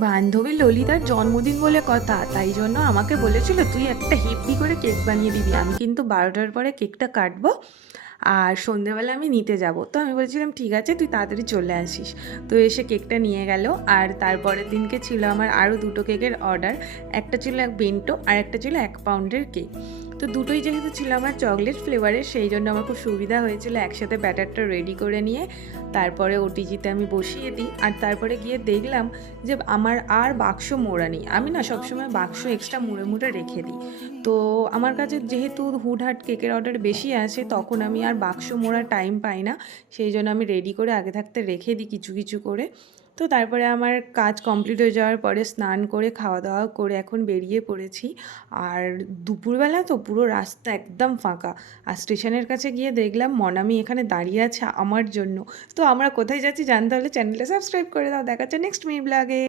বান্ধবী ললিতার জন্মদিন বলে কথা, তাই জন্য আমাকে বলেছিল তুই একটা হেব্বি করে কেক বানিয়ে দিবি। আমি কিন্তু 12টার পরে কেকটা কাটবো আর সন্ধেবেলা আমি নিতে যাব। তো আমি বলছিলাম ঠিক আছে তুই তাড়াতাড়ি চলে আসিস। তো এসে কেকটা নিয়ে গেল। আর তারপরের দিনকে ছিল আমার আরও দুটো কেকের অর্ডার। একটা ছিল এক বেন্টো আর একটা ছিল 1 পাউন্ডের কেক। তো দুটোই যেহেতু ছিল আমার চকলেট ফ্লেভারের, সেই জন্য আমার খুব সুবিধা হয়েছিল একসাথে ব্যাটারটা রেডি করে নিয়ে তারপরে ওটিজিতে আমি বসিয়ে দিই। আর তারপরে গিয়ে দেখলাম যে আমার আর বাক্স মোড়া নেই। আমি না সবসময় বাক্স এক্সট্রা মুড়ে মুড়ে রেখে দিই। তো আমার কাছে যেহেতু হুটহাট কেকের অর্ডার বেশি আসে, তখন আমি আর বাক্স মোড়ার টাইম পাই না। সেই জন্য আমি রেডি করে আগে থাকতে রেখে দিই কিছু কিছু করে। তো তারপরে আমার কাজ কমপ্লিট হয়ে যাওয়ার পরে স্নান করে খাওয়া দাওয়া করে এখন বেরিয়ে পড়েছি। আর দুপুরবেলা তো পুরো রাস্তা একদম ফাঁকা। আর স্টেশনের কাছে গিয়ে দেখলাম মনামি এখানে দাঁড়িয়ে আছে আমার জন্য। তো আমরা কোথায় যাচ্ছি জানতে হলে চ্যানেলটা সাবস্ক্রাইব করে দাও। দেখা হচ্ছে নেক্সট মিনি ব্লগে।